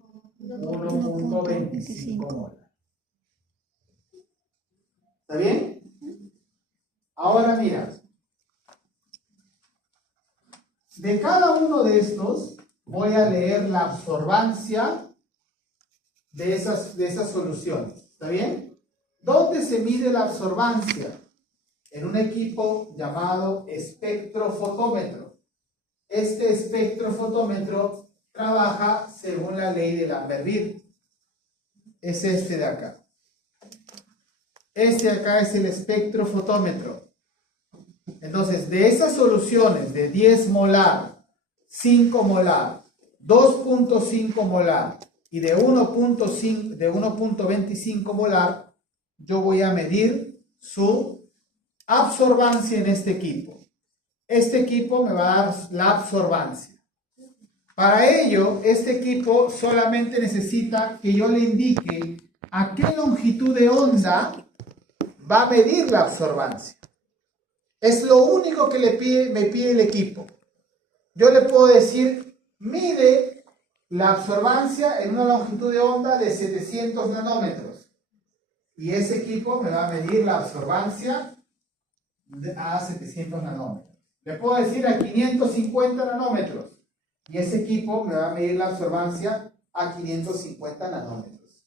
1.25 molar. ¿Está bien? Ahora mira. De cada uno de estos voy a leer la absorbancia de esas soluciones. ¿Está bien? ¿Dónde se mide la absorbancia? En un equipo llamado espectrofotómetro. Este espectrofotómetro trabaja según la ley de Lambert-Beer. Es este de acá. Este de acá es el espectrofotómetro. Entonces, de esas soluciones de 10 molar, 5 molar, 2.5 molar y de 1.25 molar, yo voy a medir su absorbancia en este equipo. Este equipo me va a dar la absorbancia. Para ello, este equipo solamente necesita que yo le indique a qué longitud de onda va a medir la absorbancia. Es lo único que me pide el equipo. Yo le puedo decir, mide la absorbancia en una longitud de onda de 700 nanómetros. Y ese equipo me va a medir la absorbancia a 700 nanómetros. Le puedo decir a 550 nanómetros. Y ese equipo me va a medir la absorbancia a 550 nanómetros.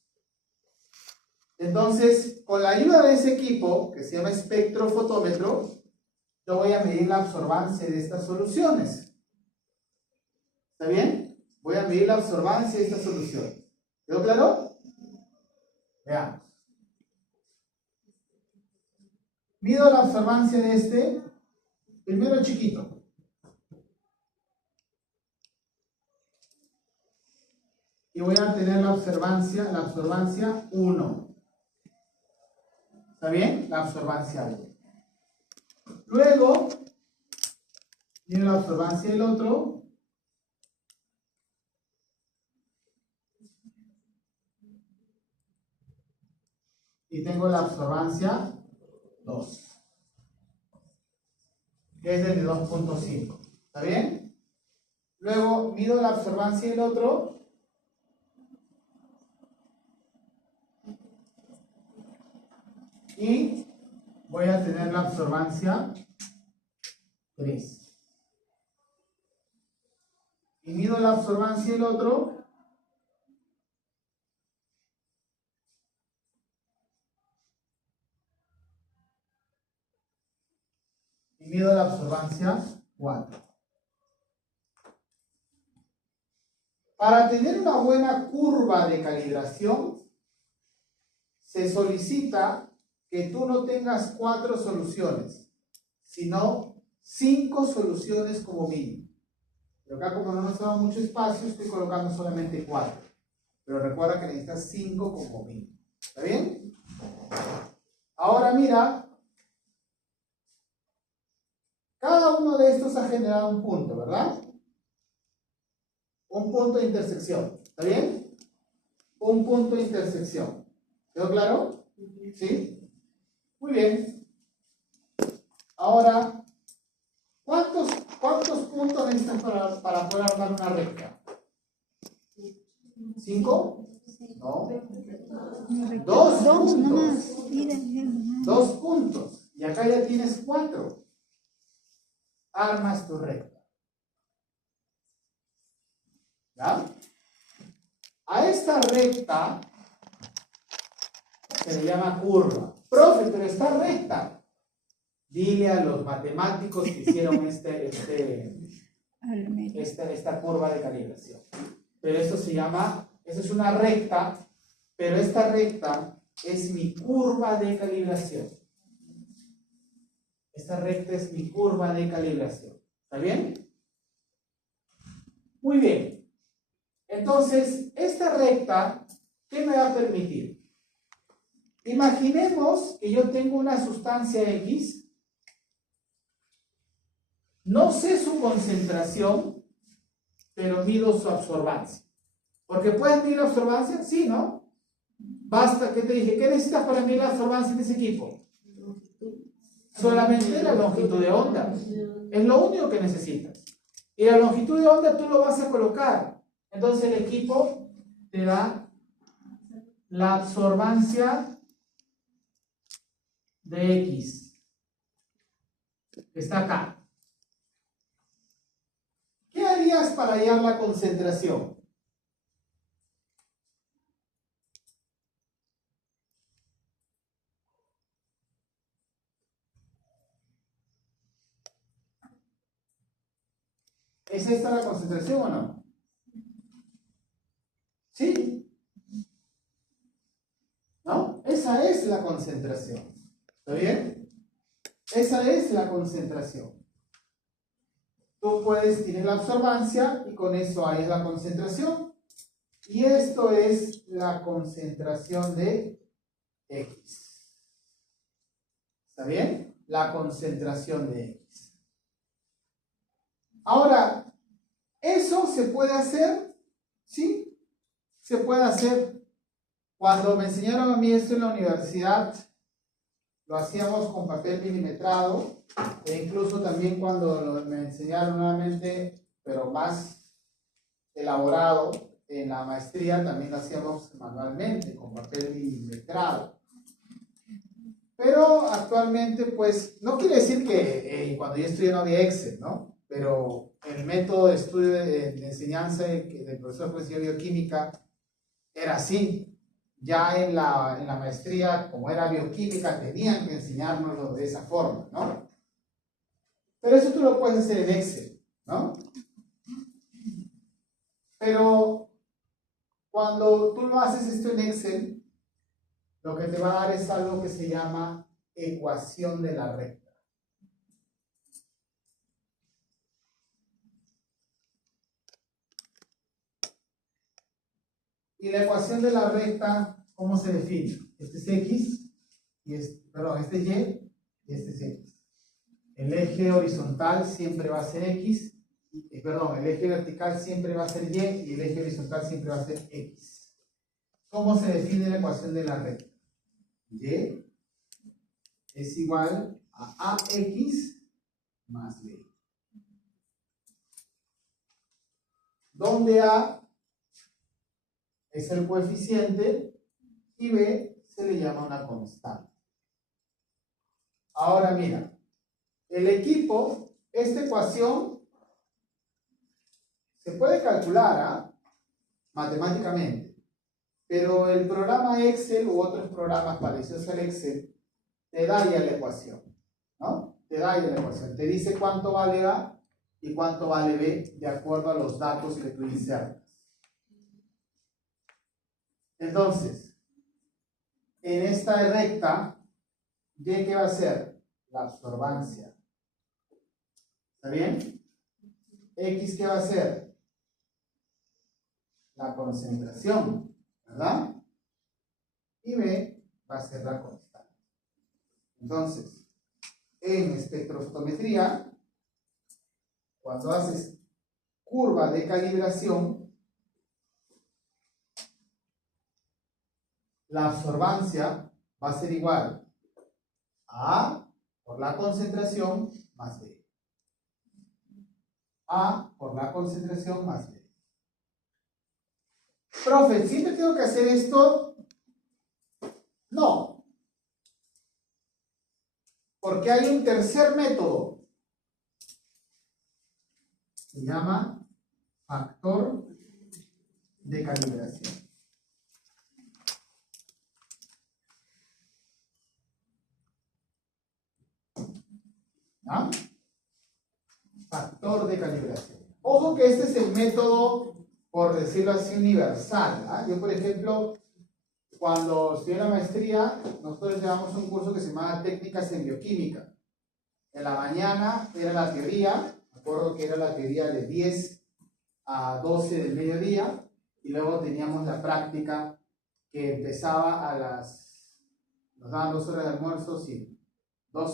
Entonces, con la ayuda de ese equipo, que se llama espectrofotómetro, yo voy a medir la absorbancia de estas soluciones. ¿Está bien? Voy a medir la absorbancia de estas soluciones. ¿Quedó claro? Veamos. Mido la absorbancia de este, primero chiquito. Y voy a tener la absorbancia 1. ¿Está bien? La absorbancia 1. Luego, viene la absorbancia del otro. y tengo la absorbancia 2, que es el de 2.5. ¿Está bien? Luego mido la absorbancia del otro. Y voy a tener la absorbancia 3. Y mido la absorbancia del otro. Y mido la absorbancia 4. Para tener una buena curva de calibración, se solicita que tú no tengas 4 soluciones, sino 5 soluciones como mínimo. Pero acá, como no nos da mucho espacio, estoy colocando solamente 4. Pero recuerda que necesitas 5 como mínimo. ¿Está bien? Ahora mira, cada uno de estos ha generado un punto, ¿verdad? Un punto de intersección. ¿Está bien? Un punto de intersección. ¿Quedó claro? ¿Sí? Muy bien. Ahora, ¿cuántos puntos necesitas para poder armar una recta? ¿5? No. 2 Dos puntos. nomás. Mira, mira. 2 puntos. Y acá ya tienes 4. Armas tu recta. ¿Ya? A esta recta se le llama curva. Profe, pero está recta. Dile a los matemáticos que hicieron esta curva de calibración. Pero eso se llama, eso es una recta, pero esta recta es mi curva de calibración. Esta recta es mi curva de calibración. ¿Está bien? Muy bien. Entonces, esta recta, ¿qué me va a permitir? Imaginemos que yo tengo una sustancia X. No sé su concentración, pero mido su absorbancia. ¿Porque puedes medir la absorbancia? Sí, ¿no? Basta, ¿qué te dije? ¿Qué necesitas para medir la absorbancia en ese equipo? Solamente la longitud de onda. Es lo único que necesitas. Y la longitud de onda tú lo vas a colocar. Entonces el equipo te da la absorbancia de X, que está acá. ¿Qué harías para hallar la concentración? ¿Es esta la concentración o no? ¿Sí? ¿No? Esa es la concentración. ¿Está bien? Esa es la concentración. Tú puedes tener la absorbancia y con eso ahí es la concentración. Y esto es la concentración de X. ¿Está bien? La concentración de X. Ahora, ¿eso se puede hacer? ¿Sí? Se puede hacer. Cuando me enseñaron a mí esto en la universidad, lo hacíamos con papel milimetrado, e incluso también cuando me enseñaron nuevamente, pero más elaborado, en la maestría también lo hacíamos manualmente, con papel milimetrado. Pero actualmente, pues, no quiere decir que cuando yo estudié no había Excel, ¿no? Pero el método de estudio de enseñanza del profesor de bioquímica era así. Ya en la maestría, como era bioquímica, tenían que enseñárnoslo de esa forma, ¿no? Pero eso tú lo puedes hacer en Excel, ¿no? Pero cuando tú lo haces esto en Excel, lo que te va a dar es algo que se llama ecuación de la recta. Y la ecuación de la recta, ¿cómo se define? Este es X, este es Y y este es X. El eje horizontal siempre va a ser X, el eje vertical siempre va a ser Y y el eje horizontal siempre va a ser X. ¿Cómo se define la ecuación de la recta? Y es igual a AX más B. Donde A es el coeficiente y B se le llama una constante. Ahora mira, el equipo, esta ecuación se puede calcular matemáticamente, pero el programa Excel u otros programas parecidos al Excel te da ya la ecuación, ¿no? Te da ya la ecuación, te dice cuánto vale A y cuánto vale B de acuerdo a los datos que tú insertas. Entonces, en esta recta, ¿Y qué va a ser? La absorbancia. ¿Está bien? X, ¿qué va a ser? La concentración, ¿verdad? Y B va a ser la constante. Entonces, en espectrofotometría, cuando haces curva de calibración, la absorbancia va a ser igual a A por la concentración más B. A por la concentración más B. Profe, ¿siempre tengo que hacer esto? No. Porque hay un tercer método. Se llama factor de calibración. ¿Ah? Factor de calibración. Ojo que este es el método, por decirlo así, universal. ¿Ah? Yo, por ejemplo, cuando estudié la maestría, nosotros llevamos un curso que se llamaba Técnicas en Bioquímica. En la mañana era la teoría, me acuerdo que era la teoría de 10 a 12 del mediodía, y luego teníamos la práctica que empezaba nos daban 2 horas de almuerzo, sí,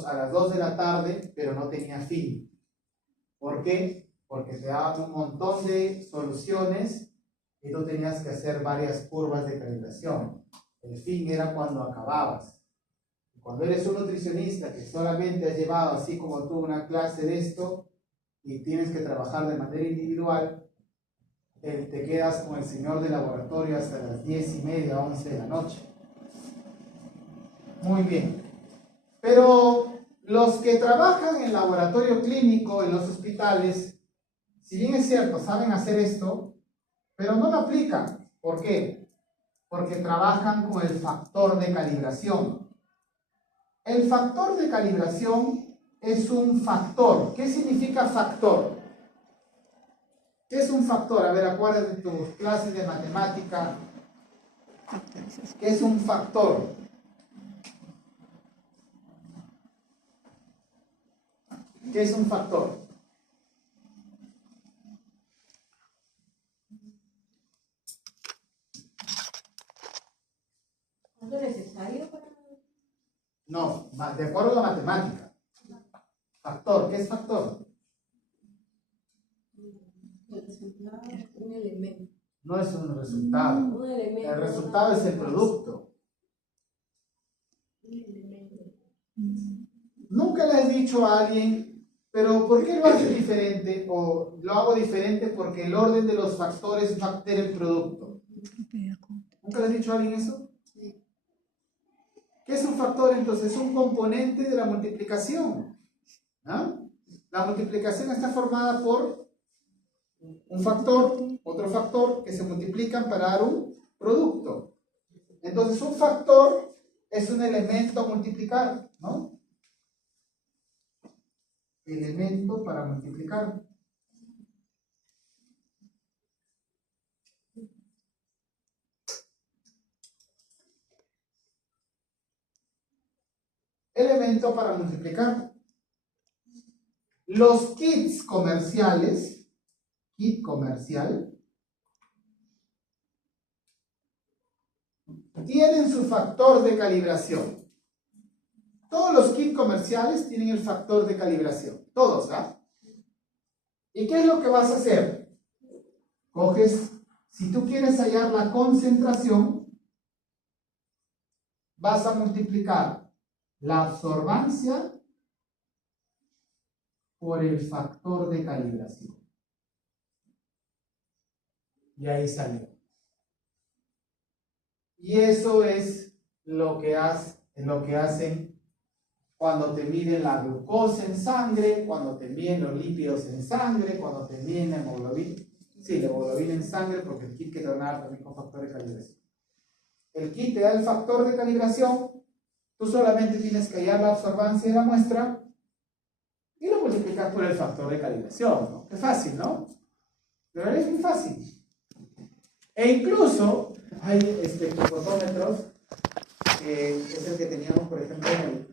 a las 2 de la tarde, pero no tenía fin. ¿Por qué? Porque te daban un montón de soluciones y tú tenías que hacer varias curvas de calibración. El fin era cuando acababas. Cuando eres un nutricionista que solamente has llevado, así como tú, una clase de esto y tienes que trabajar de manera individual, te quedas con el señor de laboratorio hasta las 10:30, 11 de la noche. Muy bien. Pero los que trabajan en laboratorio clínico, en los hospitales, si bien es cierto, saben hacer esto, pero no lo aplican. ¿Por qué? Porque trabajan con el factor de calibración. El factor de calibración es un factor. ¿Qué significa factor? ¿Qué es un factor? A ver, acuérdate de tus clases de matemática. ¿Qué es un factor? ¿Qué es un factor? ¿Es lo necesario para...? No, de acuerdo a la matemática. Factor, ¿qué es factor? El resultado es un elemento. No es un resultado. Un elemento. El resultado es el producto. Un elemento. Nunca le has dicho a alguien, pero ¿por qué lo haces diferente? O lo hago diferente porque el orden de los factores va a ser el producto. ¿Nunca le has dicho a alguien eso? ¿Qué es un factor entonces? Es un componente de la multiplicación. ¿No? La multiplicación está formada por un factor, otro factor que se multiplican para dar un producto. Entonces un factor es un elemento a multiplicar, ¿no? Elemento para multiplicar. Elemento para multiplicar. Los kits comerciales, kit comercial, tienen su factor de calibración. Todos los kits comerciales tienen el factor de calibración. Todos, ¿ah? ¿Y qué es lo que vas a hacer? Coges, si tú quieres hallar la concentración, vas a multiplicar la absorbancia por el factor de calibración. Y ahí salió. Y eso es lo que hacen cuando te miden la glucosa en sangre, cuando te miden los lípidos en sangre, cuando te miden la hemoglobina. Sí, la hemoglobina en sangre, porque el kit que te van a dar también con factor de calibración. El kit te da el factor de calibración, tú solamente tienes que hallar la absorbancia de la muestra y lo multiplicas por el factor de calibración, ¿no? Qué fácil, ¿no? De verdad es muy fácil. E incluso hay glucotómetros, es el que teníamos, por ejemplo, en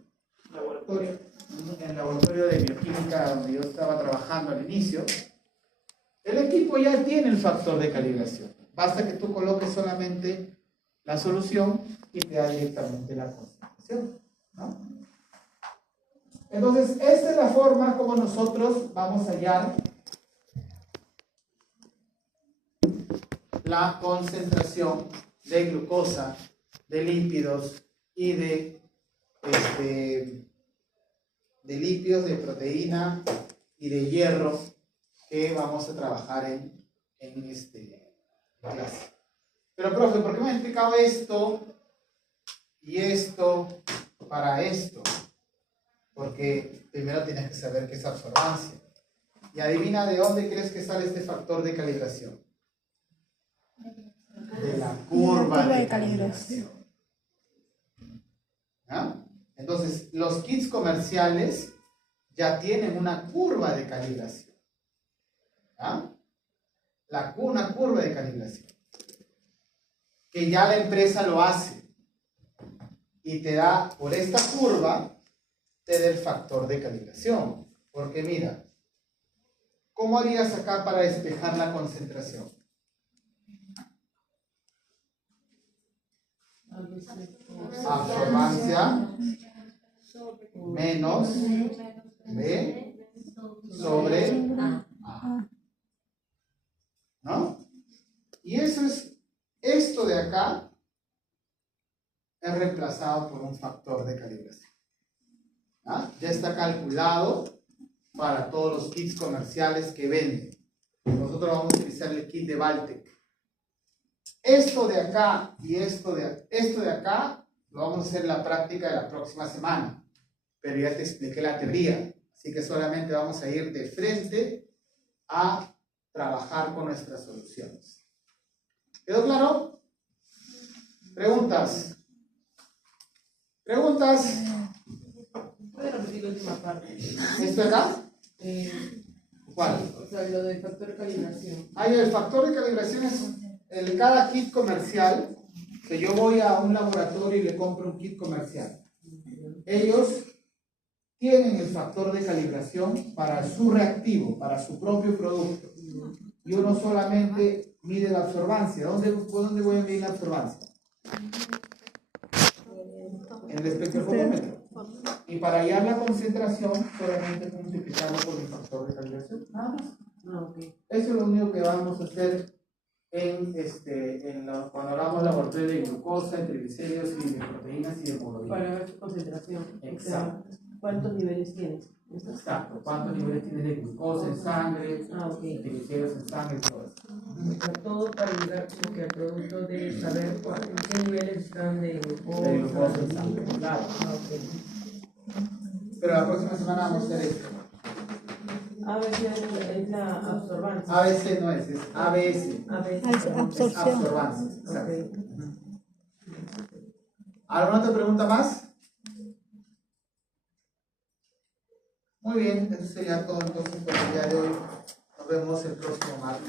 el laboratorio de bioquímica donde yo estaba trabajando al inicio. El equipo ya tiene el factor de calibración. Basta que tú coloques solamente la solución y te da directamente la concentración, ¿no? Entonces, esta es la forma como nosotros vamos a hallar la concentración de glucosa, de lípidos y de lípidos, de proteína y de hierro que vamos a trabajar en clase. Pero, profe, ¿por qué me ha explicado esto y esto para esto? Porque primero tienes que saber qué es absorbancia. Y adivina de dónde crees que sale este factor de calibración. De la curva de calibración. ¿Ah? Entonces, los kits comerciales ya tienen una curva de calibración. ¿Ah? Una curva de calibración. Que ya la empresa lo hace. Y te da, por esta curva, te da el factor de calibración. Porque mira, ¿cómo harías acá para despejar la concentración? Absorbancia menos B sobre A. ¿No? Y eso es, esto de acá es reemplazado por un factor de calibración. ¿Ah? Ya está calculado para todos los kits comerciales que venden. Nosotros vamos a utilizar el kit de Valtec. Esto de acá y esto de acá lo vamos a hacer en la práctica de la próxima semana. Pero ya te expliqué la teoría. Así que solamente vamos a ir de frente a trabajar con nuestras soluciones. ¿Quedó claro? ¿Preguntas? ¿Preguntas? ¿Puede repetir la última parte? ¿Esto de acá? ¿Cuál? O sea, lo del factor de calibración. Ahí el factor de calibración es cada kit comercial. Que yo voy a un laboratorio y le compro un kit comercial. Ellos tienen el factor de calibración para su reactivo, para su propio producto. Y uno solamente mide la absorbancia. ¿Dónde voy a medir la absorbancia? En el espectrofotómetro. Y para hallar la concentración, solamente multiplicarlo por el factor de calibración. Nada más. Okay. Eso es lo único que vamos a hacer cuando hagamos laboratorio de glucosa, de triglicéridos y de proteínas y de hemoglobina. Para ver su concentración. Exacto. O sea, ¿cuántos niveles tienes? Exacto. ¿Cuántos niveles tienes de glucosa en sangre? Okay. Triglicéridos en sangre y todo eso. O sea, todo para llegar como que al producto de saber en qué niveles están de glucosa. De glucosa en sangre, claro. Okay. Pero la próxima semana vamos a hacer esto. ABC es la absorbancia. ABC no es ABS. ABC. Absorción. Absorbancia. Exacto. Okay. ¿Alguna otra pregunta más? Muy bien, eso sería todo entonces por el día de hoy. Nos vemos el próximo martes.